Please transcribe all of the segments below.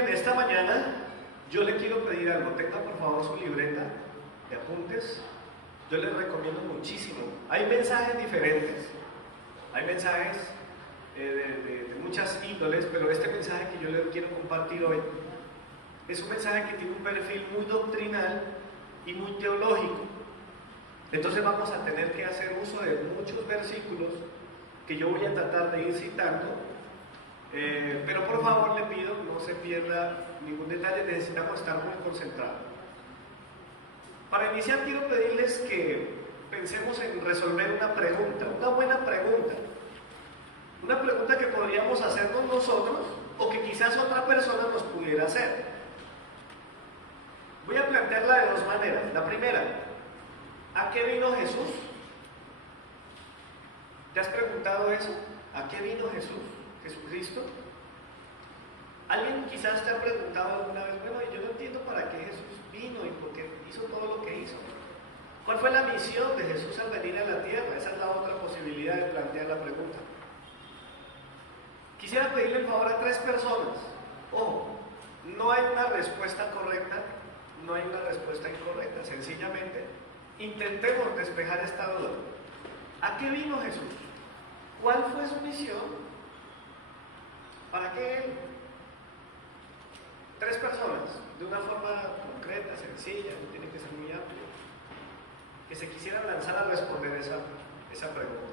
bien, esta mañana yo le quiero pedir algo. Tenga por favor su libreta de apuntes. Yo les recomiendo muchísimo. Hay mensajes diferentes, hay mensajes de muchas índoles, pero este mensaje que yo les quiero compartir hoy es un mensaje que tiene un perfil muy doctrinal y muy teológico. Entonces vamos a tener que hacer uso de muchos versículos que yo voy a tratar de ir citando, pero por favor le pido que no se pierda ningún detalle. Necesitamos estar muy concentrados. Para iniciar quiero pedirles que pensemos en resolver una pregunta, una buena pregunta, una pregunta que podríamos hacernos nosotros o que quizás otra persona nos pudiera hacer. Voy a plantearla de dos maneras. La primera: ¿a qué vino Jesús? ¿Te has preguntado eso? ¿A qué vino Jesús? ¿Jesucristo? Alguien quizás te ha preguntado alguna vez, bueno, yo no entiendo para qué Jesús vino y por qué hizo todo lo que hizo. ¿Cuál fue la misión de Jesús al venir a la tierra? Esa es la otra posibilidad de plantear la pregunta. Quisiera pedirle por favor a tres personas. Ojo, no hay una respuesta correcta, no hay una respuesta incorrecta. Sencillamente, intentemos despejar esta duda. ¿A qué vino Jesús? ¿Cuál fue su misión? ¿Para qué Él? Tres personas, de una forma concreta, sencilla, no tiene que ser muy amplio, que se quisieran lanzar a responder esa pregunta.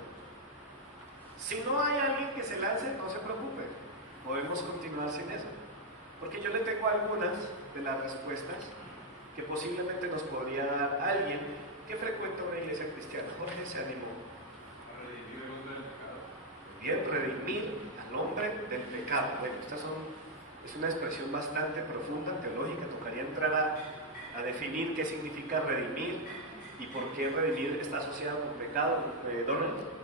Si no hay alguien que se lance, no se preocupe, podemos continuar sin eso, porque yo le tengo algunas de las respuestas que posiblemente nos podría dar alguien que frecuenta una iglesia cristiana. Jorge se animó. A redimir el hombre del pecado. Bien, redimir al hombre del pecado. Bueno, es una expresión bastante profunda, teológica. Tocaría entrar a definir qué significa redimir y por qué redimir está asociado con pecado. Donald.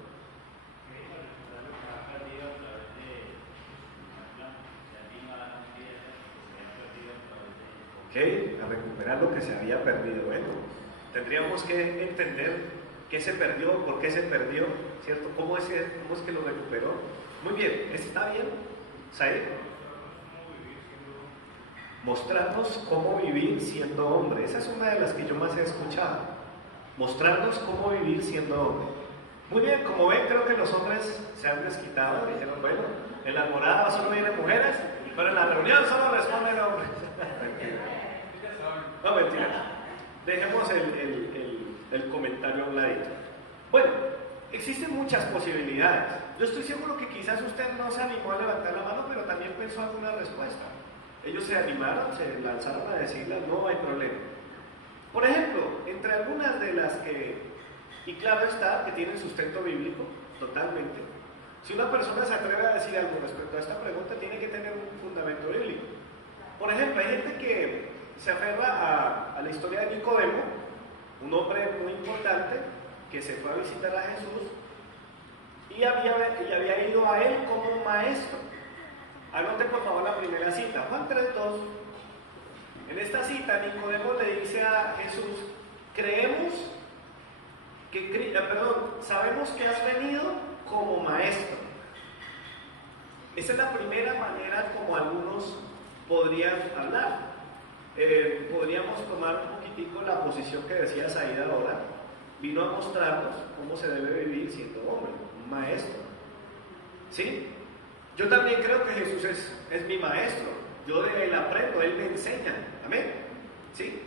Ok, a recuperar lo que se había perdido. Bueno, tendríamos que entender qué se perdió, por qué se perdió, ¿cierto? ¿Cómo es que lo recuperó? Muy bien, ¿está bien? ¿Said? Mostrarnos cómo vivir siendo hombre. Esa es una de las que yo más he escuchado. Mostrarnos cómo vivir siendo hombre. Muy bien, como ven, creo que los hombres se han desquitado. Dijeron, bueno, en la morada solo vienen mujeres, pero en la reunión solo responden hombres. No, mentira. Dejemos el comentario a un ladito. Bueno, existen muchas posibilidades. Yo estoy seguro que quizás usted no se animó a levantar la mano, pero también pensó alguna respuesta. Ellos se animaron, se lanzaron a decirla, no hay problema. Por ejemplo, entre algunas de las que, y claro está, que tienen sustento bíblico, totalmente. Si una persona se atreve a decir algo respecto a esta pregunta, tiene que tener un fundamento bíblico. Por ejemplo, hay gente que se aferra a la historia de Nicodemo, un hombre muy importante que se fue a visitar a Jesús y había ido a él como maestro. Anote por favor la primera cita, Juan 3:2. En esta cita Nicodemo le dice a Jesús: sabemos que has venido como maestro. Esa es la primera manera como algunos podrían hablar. Podríamos tomar un poquitico la posición que decía Said ahora. Vino a mostrarnos cómo se debe vivir siendo hombre, un maestro. ¿Sí? Yo también creo que Jesús es mi maestro. Yo de él aprendo, él me enseña. Amén. ¿Sí?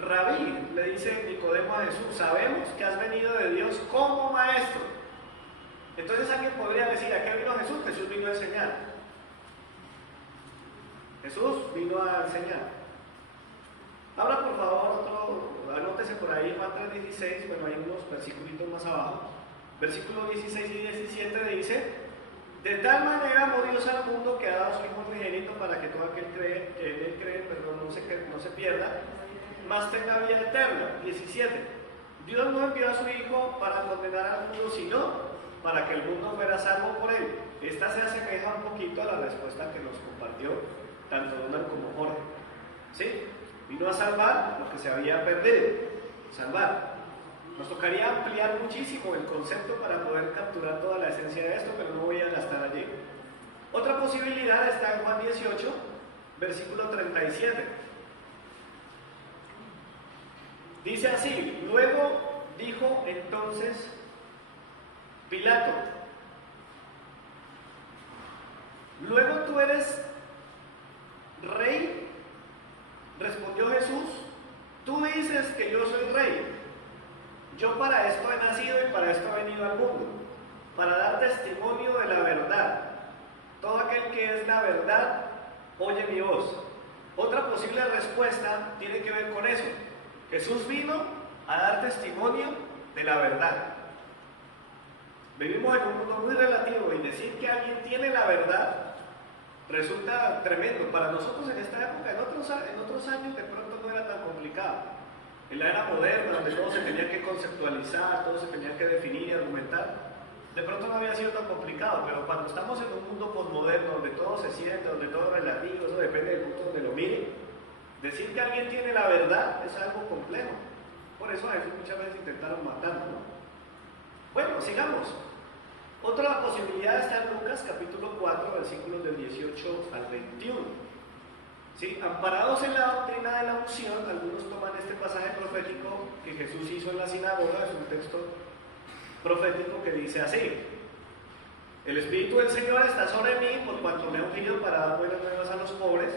Rabí, le dice Nicodemo a Jesús: sabemos que has venido de Dios como maestro. Entonces alguien podría decir: ¿a qué vino Jesús? Jesús vino a enseñar. Jesús vino a enseñar. Ahora por favor, anótese por ahí Juan 3:16, bueno, hay unos versículos más abajo. Versículos 16 y 17 dice: de tal manera amó Dios al mundo que ha dado a su Hijo unigénito para que todo aquel que en él cree, no se pierda, mas tenga vida eterna. 17. Dios no envió a su Hijo para condenar al mundo, sino para que el mundo fuera salvo por él. Esta se asemeja un poquito a la respuesta que nos compartió tanto Donald como Jorge. ¿Sí? Vino a salvar lo que se había perdido. Salvar. Nos tocaría ampliar muchísimo el concepto para poder capturar toda la esencia de esto, pero no voy a gastar allí. Otra posibilidad está en Juan 18, versículo 37. Dice así: luego dijo entonces Pilato: ¿luego tú eres rey? Respondió Jesús: tú dices que yo soy rey. Yo para esto he nacido y para esto he venido al mundo, para dar testimonio de la verdad. Todo aquel que es la verdad oye mi voz. Otra posible respuesta tiene que ver con eso. Jesús vino a dar testimonio de la verdad. Vivimos en un mundo muy relativo y decir que alguien tiene la verdad resulta tremendo. Para nosotros en esta época, en otros años de pronto no era tan complicado. En la era moderna, donde todo se tenía que conceptualizar, todo se tenía que definir y argumentar, de pronto no había sido tan complicado, pero cuando estamos en un mundo posmoderno, donde todo se siente, donde todo es relativo, eso depende del punto donde lo mire, decir que alguien tiene la verdad es algo complejo. Por eso a Jesús muchas veces intentaron matarlo, ¿no? Bueno, sigamos. Otra posibilidad está en Lucas capítulo 4, versículos del 18 al 21. ¿Sí? Amparados en la doctrina de la unción, algunos toman este pasaje profético que Jesús hizo en la sinagoga, es un texto profético que dice así: el Espíritu del Señor está sobre mí, por cuanto me ha ungido para dar buenas nuevas a los pobres,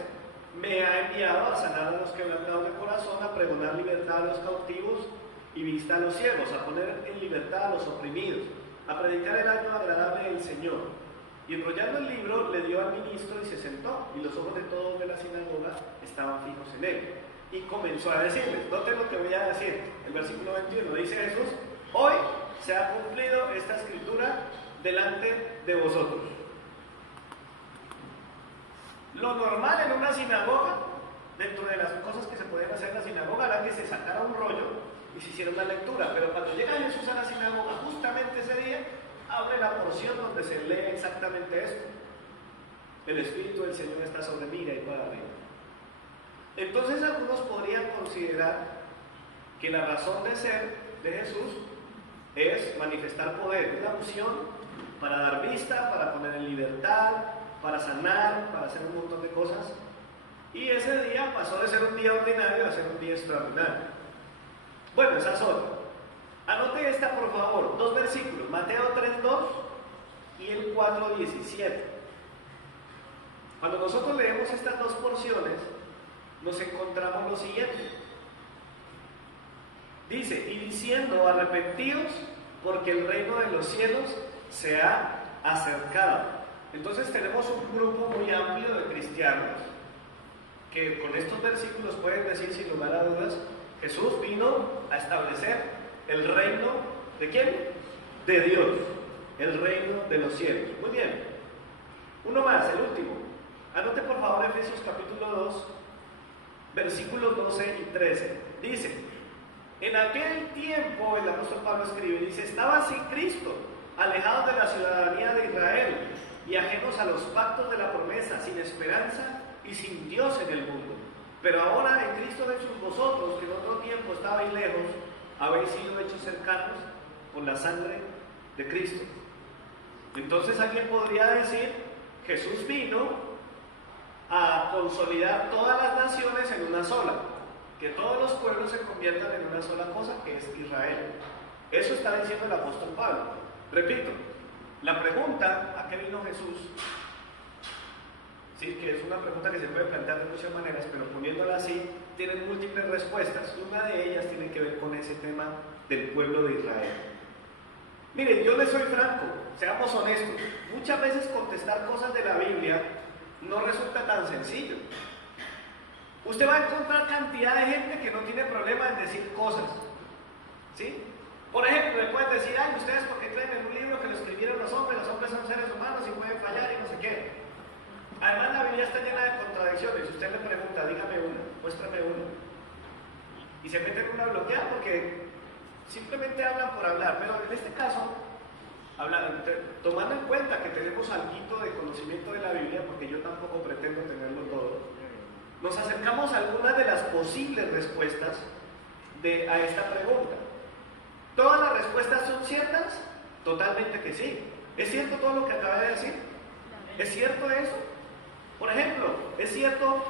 me ha enviado a sanar a los quebrantados de corazón, a pregonar libertad a los cautivos y vista a los ciegos, a poner en libertad a los oprimidos, a predicar el año agradable del Señor. Y enrollando el libro le dio al ministro y se sentó, y los ojos de todos de la sinagoga estaban fijos en él. Y comenzó a decirles, noten lo que voy a decir, el versículo 21, dice Jesús: hoy se ha cumplido esta escritura delante de vosotros. Lo normal en una sinagoga, dentro de las cosas que se podían hacer en la sinagoga, era que se sacara un rollo y se hiciera una lectura, pero cuando llega Jesús a la sinagoga, justamente ese día, abre la porción donde se lee exactamente esto: el Espíritu del Señor está sobre mí, y ahí para arriba. Entonces algunos podrían considerar que la razón de ser de Jesús es manifestar poder, una unción para dar vista, para poner en libertad, para sanar, para hacer un montón de cosas. Y ese día pasó de ser un día ordinario a ser un día extraordinario. Bueno, esa es otra. Anote esta, por favor, dos versículos, Mateo 3:2 y el 4:17. Cuando nosotros leemos estas dos porciones, nos encontramos lo siguiente. Dice: y diciendo, arrepentíos, porque el reino de los cielos se ha acercado. Entonces tenemos un grupo muy amplio de cristianos que con estos versículos pueden decir sin lugar a dudas: Jesús vino a establecer el reino ¿de quién? De Dios, el reino de los cielos. Muy bien. Uno más, el último. Anote por favor Efesios capítulo 2, versículos 12 y 13. Dice: en aquel tiempo, el apóstol Pablo escribe, dice: estaba sin Cristo, alejados de la ciudadanía de Israel y ajenos a los pactos de la promesa, sin esperanza y sin Dios en el mundo. Pero ahora en Cristo Jesús, vosotros, que en otro tiempo estabais lejos, habéis sido hechos cercanos por la sangre de Cristo. Entonces alguien podría decir: Jesús vino a consolidar todas las naciones en una sola, que todos los pueblos se conviertan en una sola cosa, que es Israel. Eso está diciendo el apóstol Pablo. Repito, la pregunta ¿a qué vino Jesús? Sí, que es una pregunta que se puede plantear de muchas maneras, pero poniéndola así, tienen múltiples respuestas. Una de ellas tiene que ver con ese tema del pueblo de Israel. Miren, yo les soy franco, seamos honestos. Muchas veces contestar cosas de la Biblia no resulta tan sencillo. Usted va a encontrar cantidad de gente que no tiene problema en decir cosas, ¿sí? Por ejemplo, le pueden decir: ay, ustedes porque creen en un libro que lo escribieron los hombres son seres humanos y pueden fallar y no sé qué. Además la Biblia está llena de contradicciones. Usted le pregunta: dígame una, muéstrame una, y se meten en una bloqueada porque simplemente hablan por hablar. Pero en este caso, tomando en cuenta que tenemos algo de conocimiento de la Biblia, porque yo tampoco pretendo tenerlo todo, nos acercamos a algunas de las posibles respuestas a esta pregunta. ¿Todas las respuestas son ciertas? Totalmente que sí. ¿Es cierto todo lo que acabé de decir? ¿Es cierto eso? Por ejemplo, ¿es cierto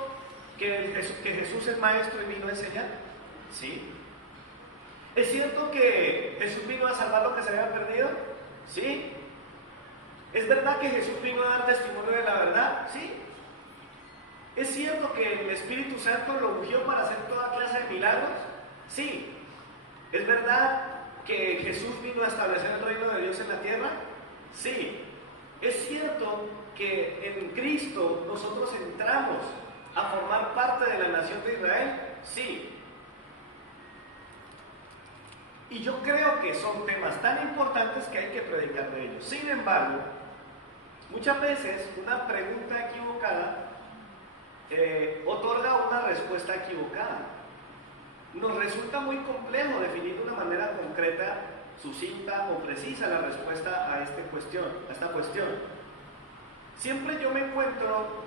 que Jesús es maestro y vino a enseñar? Sí. ¿Es cierto que Jesús vino a salvar lo que se había perdido? Sí. ¿Es verdad que Jesús vino a dar testimonio de la verdad? Sí. ¿Es cierto que el Espíritu Santo lo ungió para hacer toda clase de milagros? Sí. ¿Es verdad que Jesús vino a establecer el reino de Dios en la tierra? Sí. ¿Es cierto que en Cristo nosotros entramos a formar parte de la nación de Israel? Sí. Y yo creo que son temas tan importantes que hay que predicar de ellos. Sin embargo, muchas veces una pregunta equivocada otorga una respuesta equivocada. Nos resulta muy complejo definir de una manera concreta, sucinta o precisa la respuesta a esta cuestión. Siempre yo me encuentro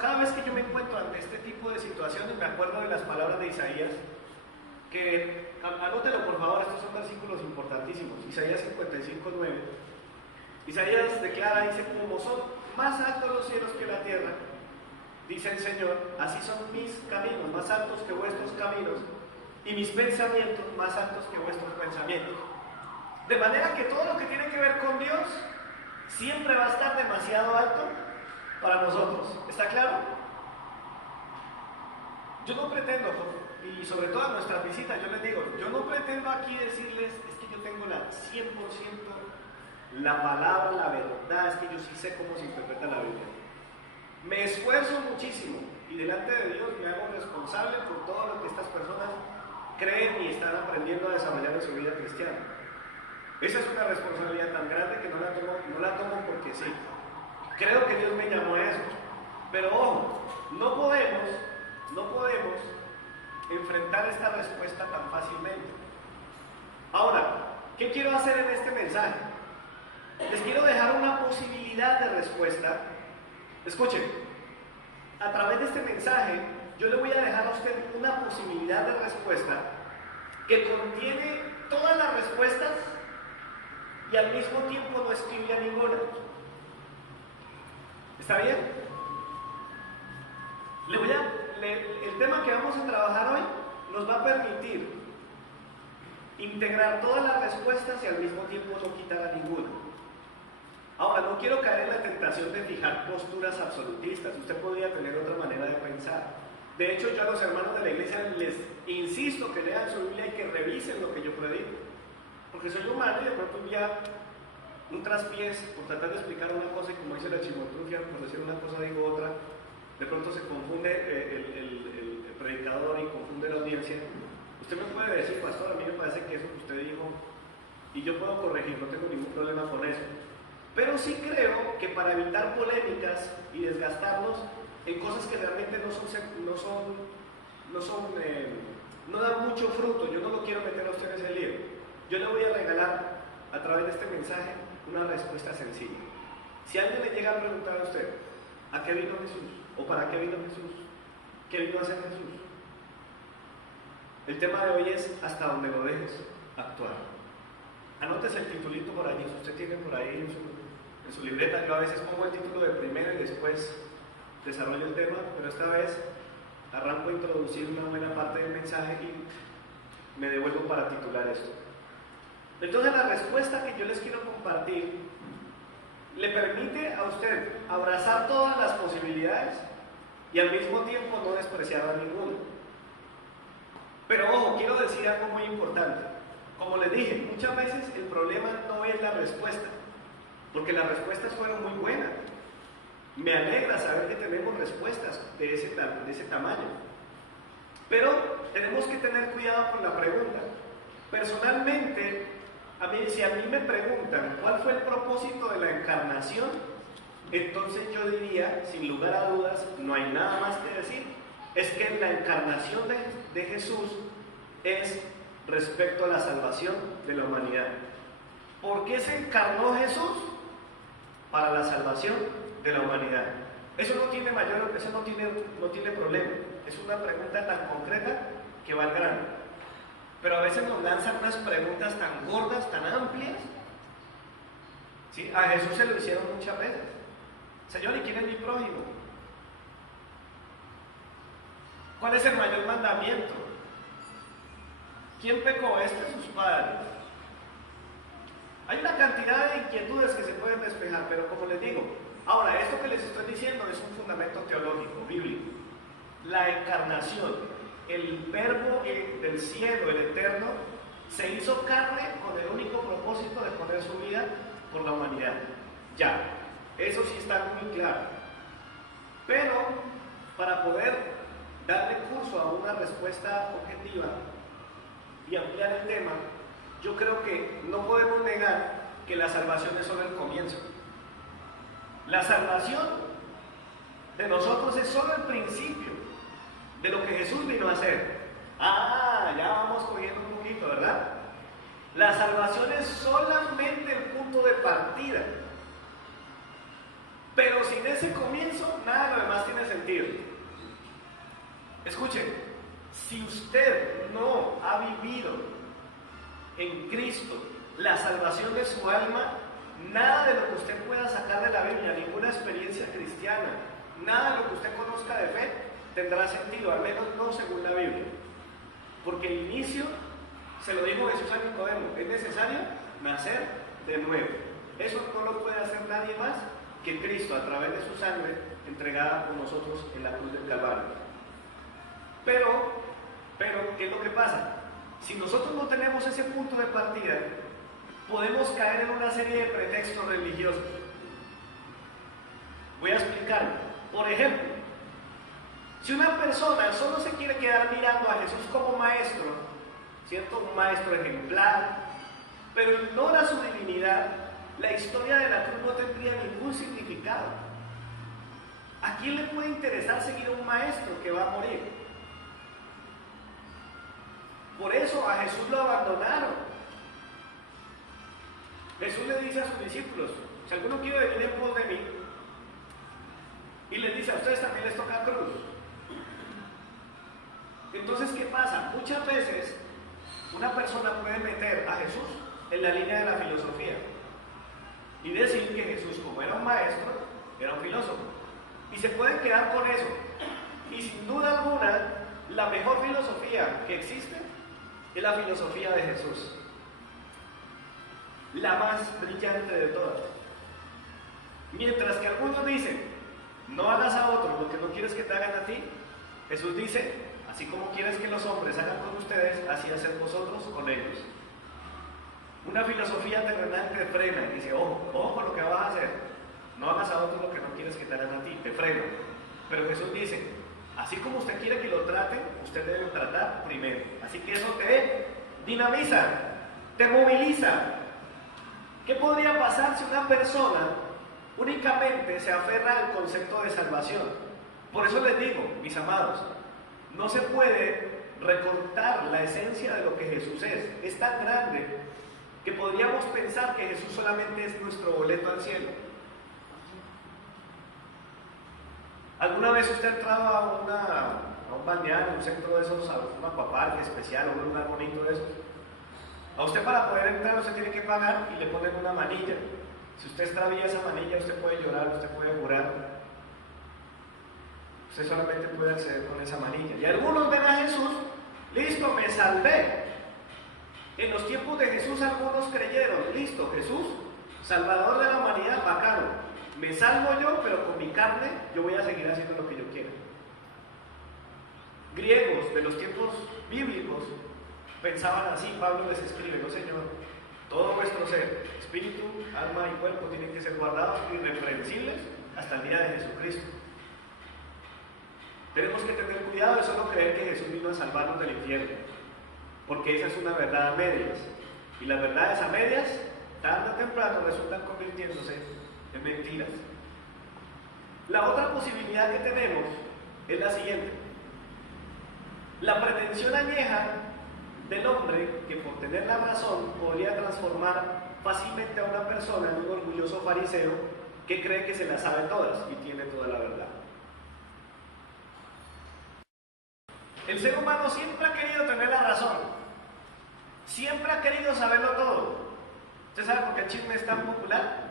cada vez que yo me encuentro ante este tipo de situaciones, me acuerdo de las palabras de Isaías, que, anótelo por favor, estos son versículos importantísimos. Isaías 55:9. Isaías declara, dice: como son más altos los cielos que la tierra, dice el Señor, así son mis caminos, más altos que vuestros caminos, y mis pensamientos más altos que vuestros pensamientos. De manera que todo lo que tiene que ver con Dios siempre va a estar demasiado alto para nosotros. ¿Está claro? Yo no pretendo, y sobre todo en nuestras visitas, yo les digo, yo no pretendo aquí decirles, es que yo tengo la 100% la palabra, la verdad, es que yo sí sé cómo se interpreta la Biblia. Me esfuerzo muchísimo y delante de Dios me hago responsable por todo lo que estas personas creen y están aprendiendo a desarrollar en su vida cristiana. Esa es una responsabilidad tan grande que no la tomo porque sí. Creo que Dios me llamó a eso. Pero ojo, no podemos enfrentar esta respuesta tan fácilmente. Ahora, ¿qué quiero hacer en este mensaje? Les quiero dejar una posibilidad de respuesta. Escuchen, a través de este mensaje yo le voy a dejar a usted una posibilidad de respuesta que contiene todas las respuestas y al mismo tiempo no excluye ninguna. ¿Está bien? El tema que vamos a trabajar hoy nos va a permitir integrar todas las respuestas y al mismo tiempo no quitar a ninguna. Ahora, no quiero caer en la tentación de fijar posturas absolutistas. Usted podría tener otra manera de pensar. De hecho, yo a los hermanos de la iglesia les insisto que lean su Biblia y que revisen lo que yo predico. Porque soy humano y de pronto un traspiés por tratar de explicar una cosa y como dice la chimotrufia, por decir una cosa digo otra, de pronto se confunde el predicador y confunde la audiencia. Usted me puede decir, pastor, a mí me parece que eso que usted dijo, y yo puedo corregir, no tengo ningún problema con eso. Pero sí creo que para evitar polémicas y desgastarnos en cosas que realmente no dan mucho fruto, yo no lo quiero meter a usted en ese lío. Yo le voy a regalar a través de este mensaje una respuesta sencilla. Si alguien le llega a preguntar a usted, ¿a qué vino Jesús? ¿O para qué vino Jesús? ¿Qué vino a hacer Jesús? El tema de hoy es hasta donde lo dejes actuar. Anótese el titulito por allí, si usted tiene por ahí en su libreta. Yo a veces pongo el título de primero y después desarrollo el tema, pero esta vez arranco a introducir una buena parte del mensaje y me devuelvo para titular esto. Entonces la respuesta que yo les quiero compartir le permite a usted abrazar todas las posibilidades y al mismo tiempo no despreciar a ninguna. Pero ojo, quiero decir algo muy importante. Como les dije, muchas veces el problema no es la respuesta, porque las respuestas fueron muy buenas. Me alegra saber que tenemos respuestas de ese tamaño. Pero tenemos que tener cuidado con la pregunta. Personalmente, si a mí me preguntan cuál fue el propósito de la encarnación, entonces yo diría, sin lugar a dudas, no hay nada más que decir. Es que la encarnación de Jesús es respecto a la salvación de la humanidad. ¿Por qué se encarnó Jesús? Para la salvación de la humanidad. Eso no tiene problema. Es una pregunta tan concreta que va al grano. Pero a veces nos lanzan unas preguntas tan gordas, tan amplias. ¿Sí? A Jesús se lo hicieron muchas veces. Señor, ¿y quién es mi prójimo? ¿Cuál es el mayor mandamiento? ¿Quién pecó? Sus padres. Hay una cantidad de inquietudes que se pueden despejar, pero como les digo, ahora, esto que les estoy diciendo es un fundamento teológico, bíblico. La encarnación, el verbo del cielo, el eterno, se hizo carne con el único propósito de poner su vida por la humanidad. Ya, eso sí está muy claro. Pero, para poder darle curso a una respuesta objetiva y ampliar el tema, yo creo que no podemos negar que la salvación es solo el comienzo. La salvación de nosotros es solo el principio de lo que Jesús vino a hacer. Ya vamos cogiendo un poquito, ¿verdad? La salvación es solamente el punto de partida. Pero sin ese comienzo, nada de lo demás tiene sentido. Escuchen, si usted no ha vivido en Cristo la salvación de su alma, nada de lo que usted pueda sacar de la Biblia, ninguna experiencia cristiana, nada de lo que usted conozca de fe, tendrá sentido, al menos no según la Biblia. Porque el inicio, se lo dijo Jesús a Nicodemo, es necesario nacer de nuevo. Eso no lo puede hacer nadie más que Cristo, a través de su sangre entregada por nosotros en la cruz del Calvario. Pero, ¿qué es lo que pasa? Si nosotros no tenemos ese punto de partida, podemos caer en una serie de pretextos religiosos. Voy a explicarlo. Por ejemplo, si una persona solo se quiere quedar mirando a Jesús como maestro, ¿cierto? Un maestro ejemplar, pero ignora su divinidad, la historia de la cruz no tendría ningún significado. ¿A quién le puede interesar seguir a un maestro que va a morir? Por eso a Jesús lo abandonaron. Jesús le dice a sus discípulos, si alguno quiere venir en pos de mí, y les dice a ustedes también les toca cruz. Entonces, ¿qué pasa? Muchas veces una persona puede meter a Jesús en la línea de la filosofía y decir que Jesús, como era un maestro, era un filósofo, y se pueden quedar con eso. Y sin duda alguna, la mejor filosofía que existe es la filosofía de Jesús, la más brillante de todas. Mientras que algunos dicen, no hagas a otros lo que no quieres que te hagan a ti, Jesús dice, así como quieres que los hombres hagan con ustedes, así haced vosotros con ellos. Una filosofía terrenal te frena y dice, ojo con lo que vas a hacer, no hagas a otros lo que no quieres que te hagan a ti, te frena. Pero Jesús dice, así como usted quiere que lo traten, usted debe tratar primero. Así que eso te dinamiza, te moviliza. ¿Qué podría pasar si una persona únicamente se aferra al concepto de salvación? Por eso les digo, mis amados, no se puede recortar la esencia de lo que Jesús es. Es tan grande que podríamos pensar que Jesús solamente es nuestro boleto al cielo. ¿Alguna vez usted ha entrado a un balneario, un centro de esos, a un acuaparque especial o un lugar bonito de esos? A usted, para poder entrar, usted tiene que pagar y le ponen una manilla. Si usted extravía esa manilla, usted puede llorar, usted puede jurar. Usted solamente puede acceder con esa manilla. Y algunos ven a Jesús, listo, me salvé. En los tiempos de Jesús algunos creyeron, listo, Jesús, Salvador de la humanidad, bacano. Me salvo yo, pero con mi carne yo voy a seguir haciendo lo que yo quiera. Griegos de los tiempos bíblicos pensaban así. Pablo les escribe, no señor, todo vuestro ser, espíritu, alma y cuerpo tienen que ser guardados irreprensibles hasta el día de Jesucristo. Tenemos que tener cuidado de solo creer que Jesús vino a salvarnos del infierno, porque esa es una verdad a medias, y las verdades a medias, tarde o temprano, resultan convirtiéndose en mentiras. La otra posibilidad que tenemos es la siguiente: la pretensión añeja del hombre, que por tener la razón podría transformar fácilmente a una persona en un orgulloso fariseo que cree que se las sabe todas y tiene toda la verdad. El ser humano siempre ha querido tener la razón, siempre ha querido saberlo todo. ¿Usted sabe por qué el chisme es tan popular?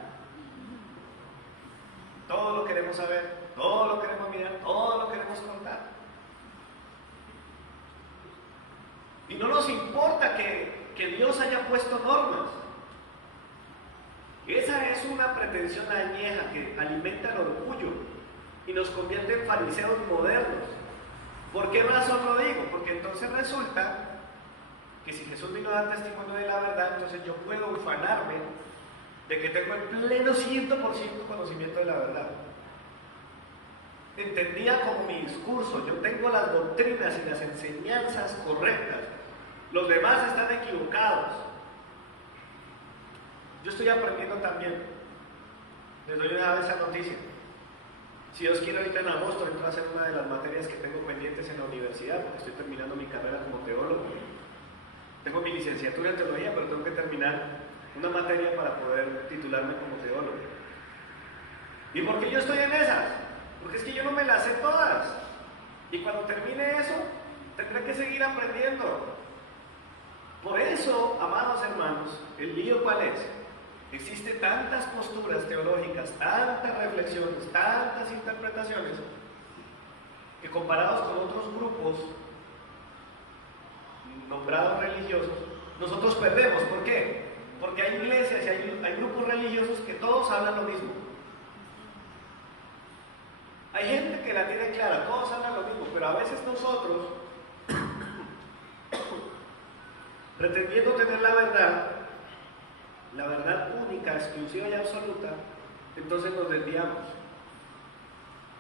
Todo lo queremos saber, todo lo queremos mirar, todo lo queremos contar. Y no nos importa que Dios haya puesto normas. Esa es una pretensión añeja que alimenta el orgullo y nos convierte en fariseos modernos. ¿Por qué razón lo digo? Porque entonces resulta que si Jesús vino a dar testimonio de la verdad, entonces yo puedo ufanarme de que tengo el pleno 100% conocimiento de la verdad. Entendía como mi discurso, yo tengo las doctrinas y las enseñanzas correctas, los demás están equivocados. Yo estoy aprendiendo también. Les doy una vez esa noticia. Si Dios quiere, ahorita en agosto entro a hacer una de las materias que tengo pendientes en la universidad, porque estoy terminando mi carrera como teólogo. Tengo mi licenciatura en teología, pero tengo que terminar una materia para poder titularme como teólogo. ¿Y por qué yo estoy en esas? Porque es que yo no me las sé todas. Y cuando termine eso, tendré que seguir aprendiendo. Por eso, amados hermanos, ¿el lío cuál es? Existen tantas posturas teológicas, tantas reflexiones, tantas interpretaciones, que comparados con otros grupos nombrados religiosos, nosotros perdemos. ¿Por qué? Porque hay iglesias y hay grupos religiosos que todos hablan lo mismo. Hay gente que la tiene clara, todos hablan lo mismo, pero a veces nosotros, pretendiendo tener la verdad única, exclusiva y absoluta, entonces nos desviamos.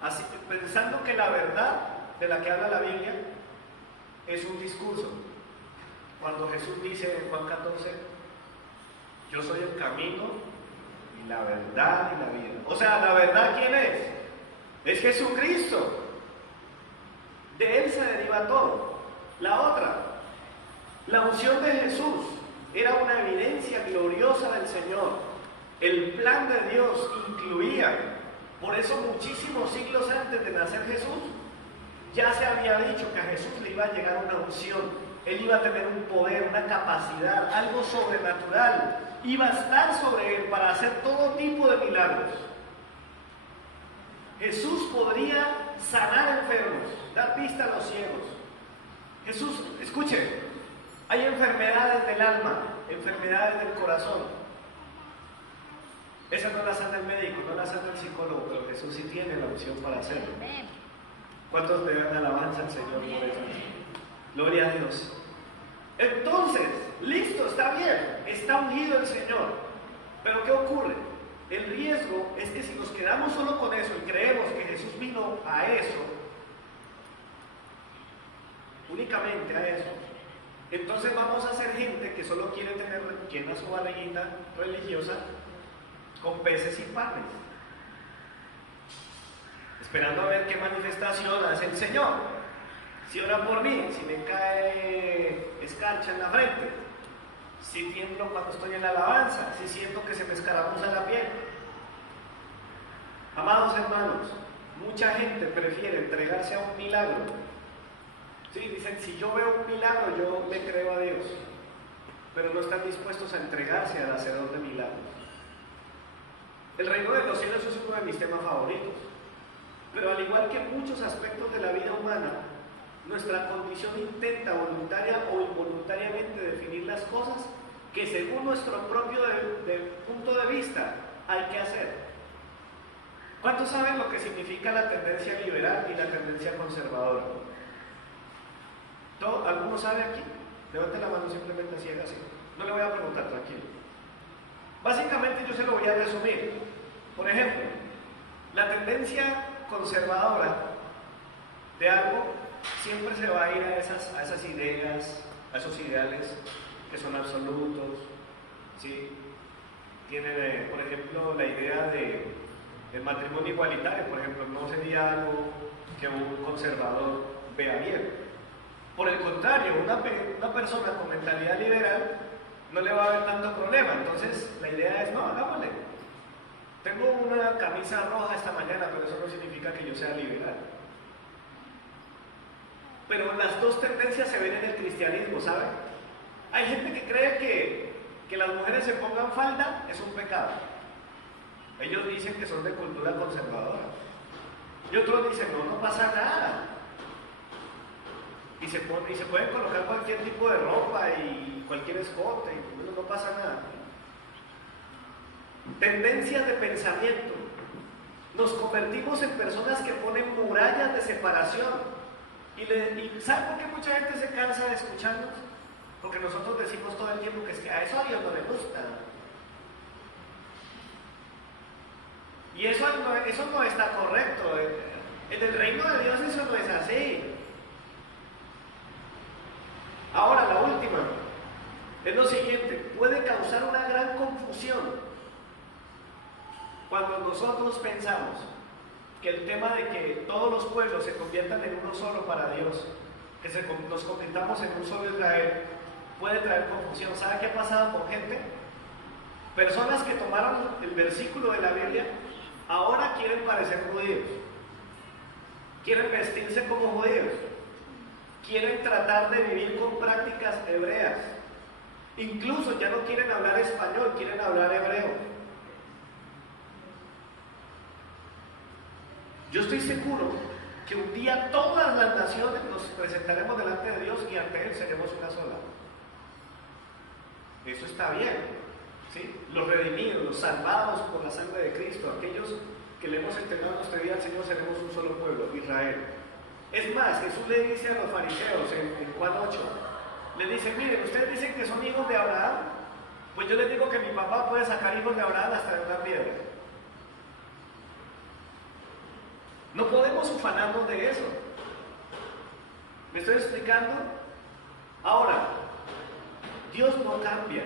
Así, pensando que la verdad de la que habla la Biblia es un discurso. Cuando Jesús dice en Juan 14, yo soy el camino y la verdad y la vida. O sea, ¿la verdad quién es? Es Jesucristo. De Él se deriva todo. La otra, la unción de Jesús era una evidencia gloriosa del Señor. El plan de Dios incluía, por eso muchísimos siglos antes de nacer Jesús, ya se había dicho que a Jesús le iba a llegar una unción. Él iba a tener un poder, una capacidad, algo sobrenatural. Iba a estar sobre él para hacer todo tipo de milagros. Jesús podría sanar enfermos, dar vista a los ciegos. Jesús, escuchen, hay enfermedades del alma, enfermedades del corazón. Esa no la sana el médico, no la sana el psicólogo, pero Jesús sí tiene la opción para hacerlo. ¿Cuántos le dan alabanza al Señor por eso? Gloria a Dios. Entonces, listo, está bien, está ungido el Señor. Pero ¿qué ocurre? El riesgo es que si nos quedamos solo con eso y creemos que Jesús vino a eso, únicamente a eso, entonces vamos a ser gente que solo quiere tener llena su barriguita religiosa con peces y panes, esperando a ver qué manifestación hace el Señor. Si ora por mí, si me cae escarcha en la frente, si tiemblo cuando estoy en la alabanza, si siento que se me escaramuza la piel. Amados hermanos, mucha gente prefiere entregarse a un milagro. Sí, dicen, si yo veo un milagro, yo le creo a Dios, pero no están dispuestos a entregarse al hacedor de milagros. El reino de los cielos es uno de mis temas favoritos, pero al igual que muchos aspectos de la vida humana, nuestra condición intenta voluntaria o involuntariamente definir las cosas que según nuestro propio punto de vista hay que hacer. ¿Cuántos saben lo que significa la tendencia liberal y la tendencia conservadora? ¿Alguno sabe aquí? Levante la mano simplemente así, haga así. No le voy a preguntar, tranquilo. Básicamente yo se lo voy a resumir. Por ejemplo, la tendencia conservadora de algo siempre se va a ir a esas ideas, a esos ideales que son absolutos, ¿sí? Tiene, por ejemplo, la idea del matrimonio igualitario, por ejemplo, no sería algo que un conservador vea bien. Por el contrario, una persona con mentalidad liberal no le va a haber tanto problema. Entonces, la idea es, no, hagámosle. Tengo una camisa roja esta mañana, pero eso no significa que yo sea liberal. Pero las dos tendencias se ven en el cristianismo, ¿saben? Hay gente que cree que las mujeres se pongan falda es un pecado. Ellos dicen que son de cultura conservadora. Y otros dicen, no pasa nada. y se pueden colocar cualquier tipo de ropa y cualquier escote, y bueno, no pasa nada. Tendencias de pensamiento. Nos convertimos en personas que ponen murallas de separación. ¿Y saben por qué mucha gente se cansa de escucharnos? Porque nosotros decimos todo el tiempo que es que a eso a Dios no le gusta. Y eso no está correcto. En el reino de Dios eso no es así. Ahora, la última es lo siguiente: puede causar una gran confusión cuando nosotros pensamos que el tema de que todos los pueblos se conviertan en uno solo para Dios, que nos convirtamos en un solo Israel, puede traer confusión. ¿Sabe qué ha pasado con gente? Personas que tomaron el versículo de la Biblia, ahora quieren parecer judíos, quieren vestirse como judíos, quieren tratar de vivir con prácticas hebreas, incluso ya no quieren hablar español, quieren hablar hebreo. Yo estoy seguro que un día todas las naciones nos presentaremos delante de Dios y ante Él seremos una sola. Eso está bien, ¿sí? Los redimidos, los salvados por la sangre de Cristo, aquellos que le hemos entregado nuestra vida al Señor, seremos un solo pueblo, Israel. Es más, Jesús le dice a los fariseos en Juan 8, le dice: miren, ustedes dicen que son hijos de Abraham, pues yo les digo que mi papá puede sacar hijos de Abraham hasta de una piedra. No podemos ufanarnos de eso. ¿Me estoy explicando? Ahora, Dios no cambia.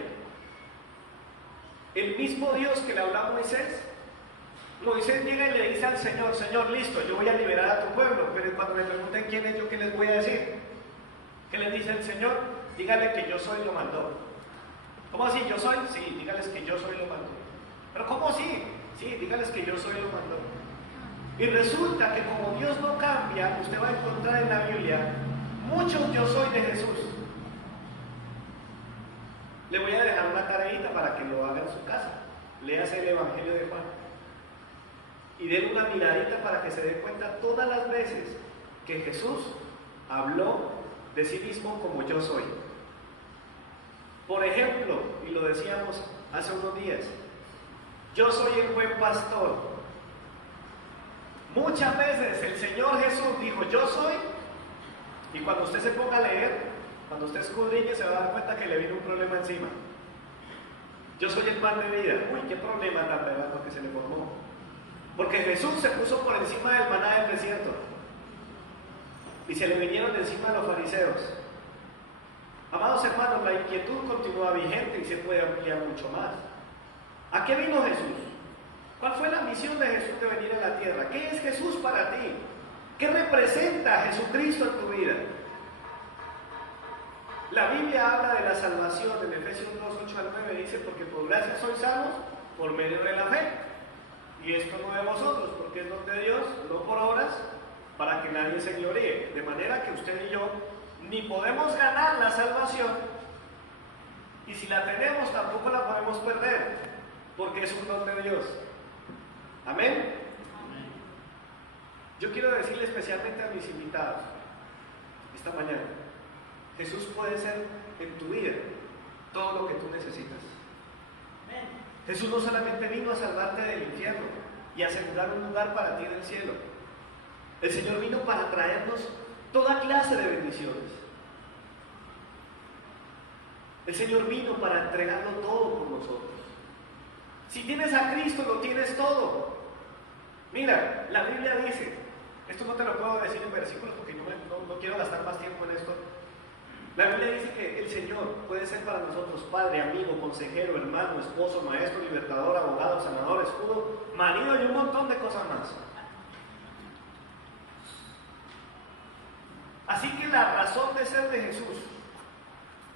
El mismo Dios que le habló a Moisés llega y le dice al Señor: Señor, listo, yo voy a liberar a tu pueblo, pero cuando me pregunten quién es yo, ¿qué les voy a decir? ¿Qué le dice el Señor? Dígale que yo soy, lo mandó. ¿Cómo así? ¿Yo soy? Sí, dígales que yo soy, lo mandó. ¿Pero cómo así? Sí, dígales que yo soy, lo mandó. Y resulta que como Dios no cambia, usted va a encontrar en la Biblia muchos yo soy de Jesús. Le voy a dejar una tareita para que lo haga en su casa. Léase el Evangelio de Juan y denle una miradita para que se dé cuenta todas las veces que Jesús habló de sí mismo como yo soy. Por ejemplo, y lo decíamos hace unos días, yo soy el buen pastor. Muchas veces el Señor Jesús dijo yo soy, y cuando usted se ponga a leer, cuando usted escudriñe, se va a dar cuenta que le vino un problema encima. Yo soy el pan de vida. Uy, qué problema tan verdad que se le formó. Porque Jesús se puso por encima del maná del desierto y se le vinieron de encima a los fariseos. Amados hermanos, la inquietud continúa vigente y se puede ampliar mucho más. ¿A qué vino Jesús? ¿Cuál fue la misión de Jesús de venir a la tierra? ¿Qué es Jesús para ti? ¿Qué representa Jesucristo en tu vida? La Biblia habla de la salvación en Efesios 2, 8 al 9, dice: porque por gracia sois salvos por medio de la fe. Y esto no de vosotros, porque es don de Dios, no por obras, para que nadie se gloríe. De manera que usted y yo ni podemos ganar la salvación, y si la tenemos tampoco la podemos perder, porque es un don de Dios. Amén. Yo quiero decirle especialmente a mis invitados esta mañana: Jesús puede ser en tu vida todo lo que tú necesitas. Jesús no solamente vino a salvarte del infierno y a asegurar un lugar para ti en el cielo. El Señor vino para traernos toda clase de bendiciones. El Señor vino para entregarlo todo por nosotros. Si tienes a Cristo, lo tienes todo. Mira, la Biblia dice, esto no te lo puedo decir en versículos porque no quiero gastar más tiempo en esto. La Biblia dice que el Señor puede ser para nosotros padre, amigo, consejero, hermano, esposo, maestro, libertador, abogado, sanador, escudo, marido y un montón de cosas más. Así que la razón de ser de Jesús,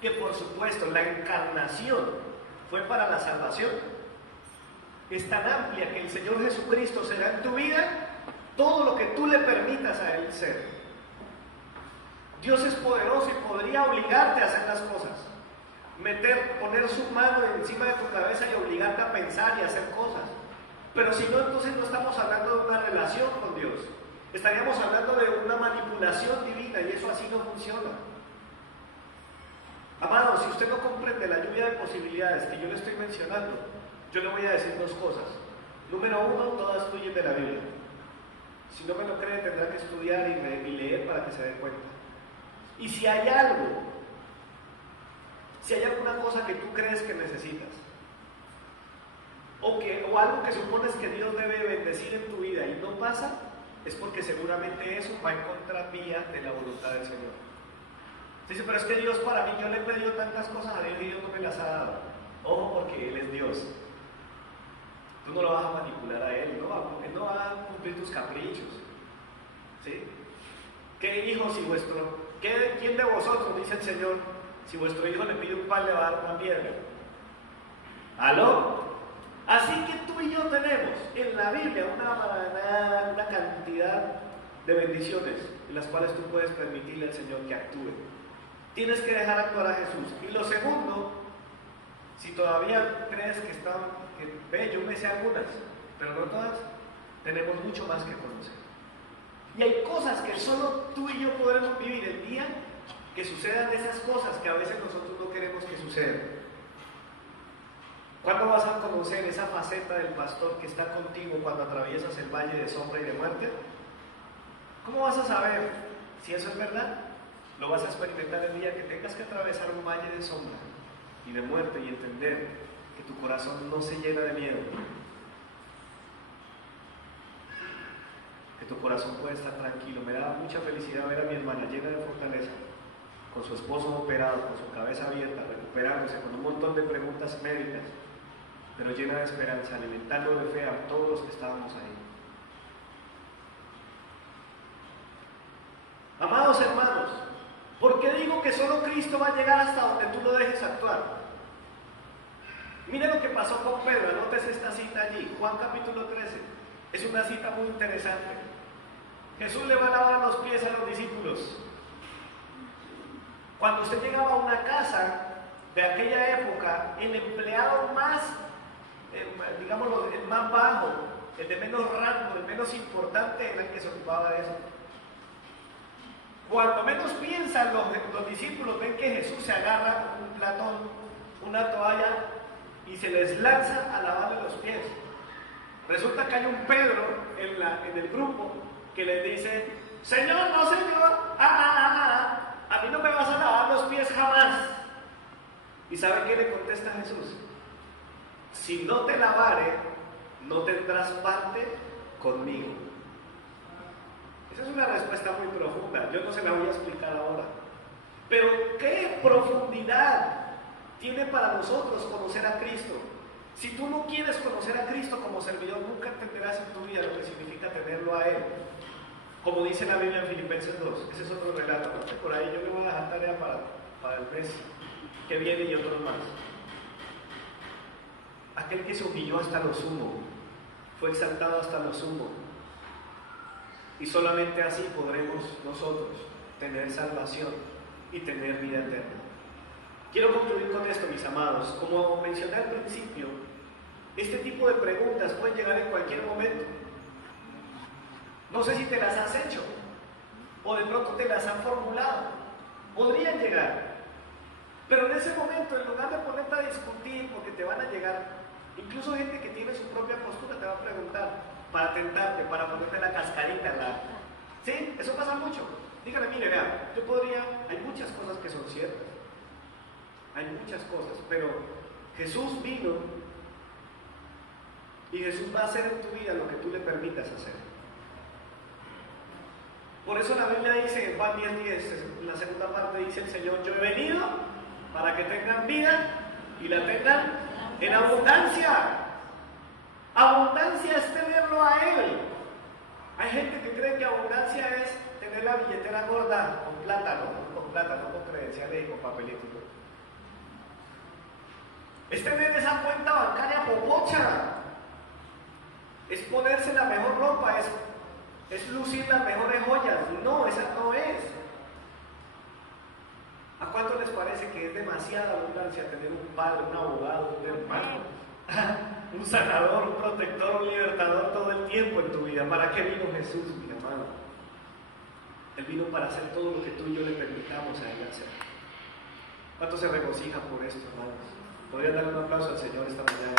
que por supuesto la encarnación fue para la salvación, es tan amplia que el Señor Jesucristo será en tu vida todo lo que tú le permitas a Él ser. Dios es poderoso y podría obligarte a hacer las cosas, poner su mano encima de tu cabeza y obligarte a pensar y a hacer cosas. Pero si no, entonces no estamos hablando de una relación con Dios, estaríamos hablando de una manipulación divina y eso así no funciona. Amado, si usted no comprende la lluvia de posibilidades que yo le estoy mencionando, yo le voy a decir dos cosas. Número uno, todas fluyen de la Biblia. Si no me lo cree, tendrá que estudiar y leer para que se dé cuenta. Y si hay algo, si hay alguna cosa que tú crees que necesitas, o algo que supones que Dios debe bendecir en tu vida y no pasa, es porque seguramente eso va en contravía de la voluntad del Señor. Dice, pero es que Dios para mí, yo le he pedido tantas cosas a Dios y Dios no me las ha dado. Ojo, porque Él es Dios. Tú no lo vas a manipular a Él, Él no va a cumplir tus caprichos. ¿Sí? ¿Qué hijo si quién de vosotros, dice el Señor, si vuestro hijo le pide un pan, le va a dar una piedra? ¿Aló? Así que tú y yo tenemos en la Biblia una cantidad de bendiciones en las cuales tú puedes permitirle al Señor que actúe. Tienes que dejar actuar a Jesús. Y lo segundo, si todavía crees yo me sé algunas, pero no todas, tenemos mucho más que conocer. Y hay cosas que solo tú y yo podremos vivir el día que sucedan esas cosas que a veces nosotros no queremos que sucedan. ¿Cuándo vas a conocer esa faceta del pastor que está contigo cuando atraviesas el valle de sombra y de muerte? ¿Cómo vas a saber si eso es verdad? Lo vas a experimentar el día que tengas que atravesar un valle de sombra y de muerte y entender que tu corazón no se llena de miedo, que tu corazón puede estar tranquilo. Me da mucha felicidad ver a mi hermana llena de fortaleza, con su esposo operado, con su cabeza abierta, recuperándose, con un montón de preguntas médicas, pero llena de esperanza, alimentando de fe a todos los que estábamos ahí. Amados hermanos, ¿por qué digo que solo Cristo va a llegar hasta donde tú lo dejes actuar? Mire lo que pasó con Pedro, anótese esta cita allí, Juan capítulo 13. Es una cita muy interesante. Jesús le va a lavar los pies a los discípulos. Cuando usted llegaba a una casa de aquella época, el empleado más, digámoslo, el más bajo, el de menos rango, el menos importante, era el que se ocupaba de eso. Cuando menos piensan los discípulos, ven que Jesús se agarra un platón, una toalla y se les lanza a lavarle los pies. Resulta que hay un Pedro en el grupo que les dice: Señor, no Señor, a mí no me vas a lavar los pies jamás. ¿Y sabe qué le contesta Jesús? Si no te lavare, no tendrás parte conmigo. Esa es una respuesta muy profunda, yo no se la voy a explicar ahora. Pero ¿qué profundidad tiene para nosotros conocer a Cristo? Si tú no quieres conocer a Cristo como servidor, nunca entenderás en tu vida lo que significa tenerlo a Él. Como dice la Biblia en Filipenses 2, ese es otro relato. Por ahí yo le voy a dejar tarea para el mes que viene y otros más. Aquel que se humilló hasta lo sumo, fue exaltado hasta lo sumo. Y solamente así podremos nosotros tener salvación y tener vida eterna. Quiero concluir con esto, mis amados. Como mencioné al principio, este tipo de preguntas pueden llegar en cualquier momento. No sé si te las has hecho o de pronto te las han formulado. Podrían llegar. Pero en ese momento, en lugar de ponerte a discutir, porque te van a llegar, incluso gente que tiene su propia postura te va a preguntar para tentarte, para ponerte la cascarita. ¿Sí? Eso pasa mucho. Dígame, mire, vea, hay muchas cosas que son ciertas. Hay muchas cosas, pero Jesús vino y Jesús va a hacer en tu vida lo que tú le permitas hacer. Por eso la Biblia dice en Juan 10:10, en la segunda parte dice el Señor: yo he venido para que tengan vida y la tengan en abundancia. Abundancia es tenerlo a Él. Hay gente que cree que abundancia es tener la billetera gorda con plata, ¿no? Con credenciales y con papelitos. Es tener esa cuenta bancaria popocha. Es ponerse la mejor ropa, es lucir las mejores joyas. No, esa no es. ¿A cuánto les parece que es demasiada abundancia tener un padre, un abogado, un hermano, un sanador, un protector, un libertador todo el tiempo en tu vida? ¿Para qué vino Jesús, mi hermano? Él vino para hacer todo lo que tú y yo le permitamos a Él hacer. ¿Cuántos se regocijan por esto, hermanos? ¿Podrían darle un aplauso al Señor esta mañana?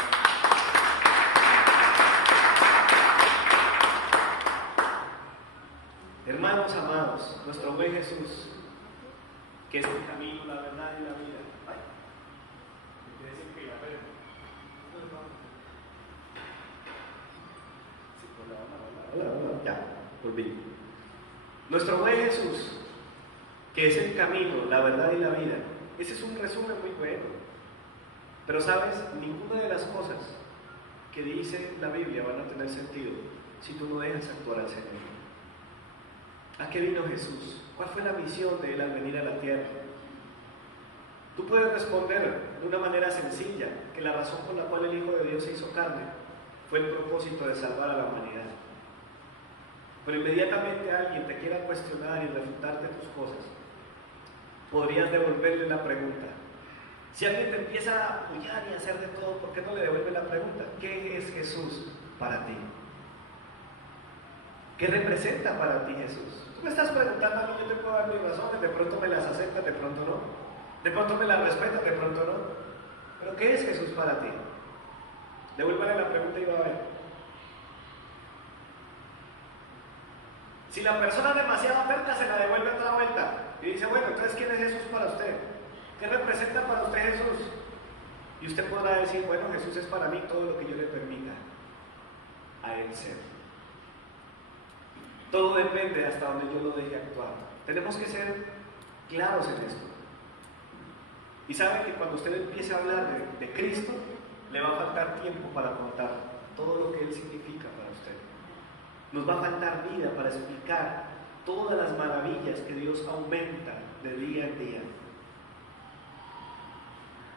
Hermanos amados, nuestro buen Jesús, que es el camino, la verdad y la vida. Ay, me dicen que ya, pero... Hola, ya, volví. Nuestro buen Jesús, que es el camino, la verdad y la vida. Ese es un resumen muy bueno. Pero sabes, ninguna de las cosas que dice la Biblia van a tener sentido si tú no dejas actuar al Señor. ¿A qué vino Jesús? ¿Cuál fue la misión de Él al venir a la tierra? Tú puedes responder de una manera sencilla, que la razón por la cual el Hijo de Dios se hizo carne fue el propósito de salvar a la humanidad. Pero inmediatamente alguien te quiera cuestionar y refutarte tus cosas, podrías devolverle la pregunta. Si alguien te empieza a apoyar y a hacer de todo, ¿por qué no le devuelve la pregunta? ¿Qué es Jesús para ti? ¿Qué representa para ti Jesús? Tú me estás preguntando a mí, yo te puedo dar mis razones, de pronto me las aceptas, de pronto no. De pronto me las respetas, de pronto no. Pero ¿qué es Jesús para ti? Devuélvale la pregunta y va a ver. Si la persona es demasiado terca, se la devuelve otra vuelta y dice, bueno, entonces ¿quién es Jesús para usted? ¿Qué representa para usted Jesús? Y usted podrá decir, bueno, Jesús es para mí todo lo que yo le permita a Él ser. Todo depende hasta donde yo lo deje actuar. Tenemos que ser claros en esto. Y sabe que cuando usted empiece a hablar de Cristo, le va a faltar tiempo para contar todo lo que Él significa para usted. Nos va a faltar vida para explicar todas las maravillas que Dios aumenta de día en día.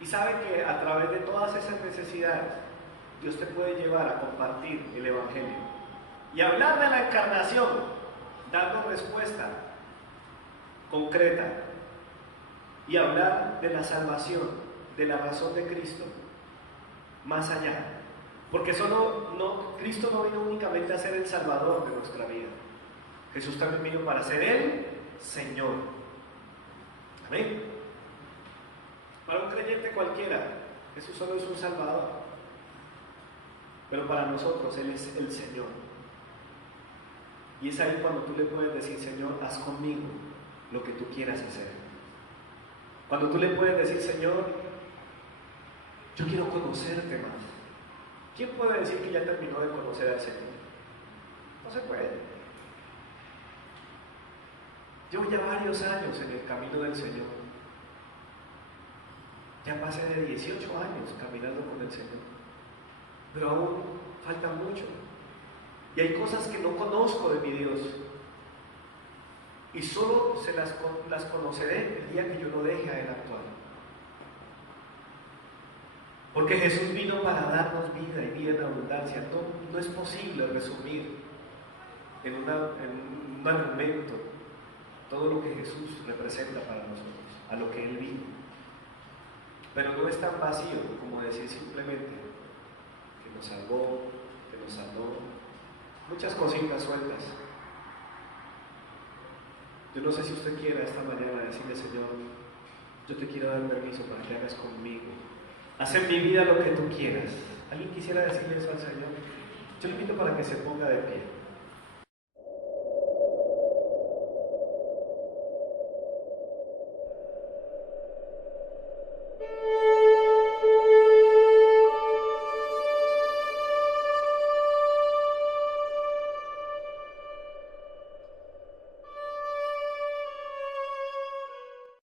Y sabe que a través de todas esas necesidades, Dios te puede llevar a compartir el Evangelio y hablar de la encarnación, dando respuesta concreta, y hablar de la salvación, de la razón de Cristo, más allá. Porque Cristo no vino únicamente a ser el Salvador de nuestra vida. Jesús también vino para ser el Señor. Amén. Para un creyente cualquiera, Jesús solo es un Salvador. Pero para nosotros Él es el Señor. Y es ahí cuando tú le puedes decir, Señor, haz conmigo lo que tú quieras hacer. Cuando tú le puedes decir, Señor, yo quiero conocerte más. ¿Quién puede decir que ya terminó de conocer al Señor? No se puede. Llevo ya varios años en el camino del Señor. Ya pasé de 18 años caminando con el Señor. Pero aún falta mucho. Y hay cosas que no conozco de mi Dios. Y solo las conoceré el día que yo lo deje a Él actuar. Porque Jesús vino para darnos vida y vida en abundancia. No es posible resumir en un argumento todo lo que Jesús representa para nosotros, a lo que Él vino. Pero no es tan vacío como decir simplemente que nos salvó, que nos salvó. Muchas cositas sueltas. Yo no sé si usted quiera esta mañana decirle, Señor, yo te quiero dar permiso para que hagas conmigo. Haz en mi vida lo que tú quieras. ¿Alguien quisiera decirle eso al Señor? Yo le invito para que se ponga de pie.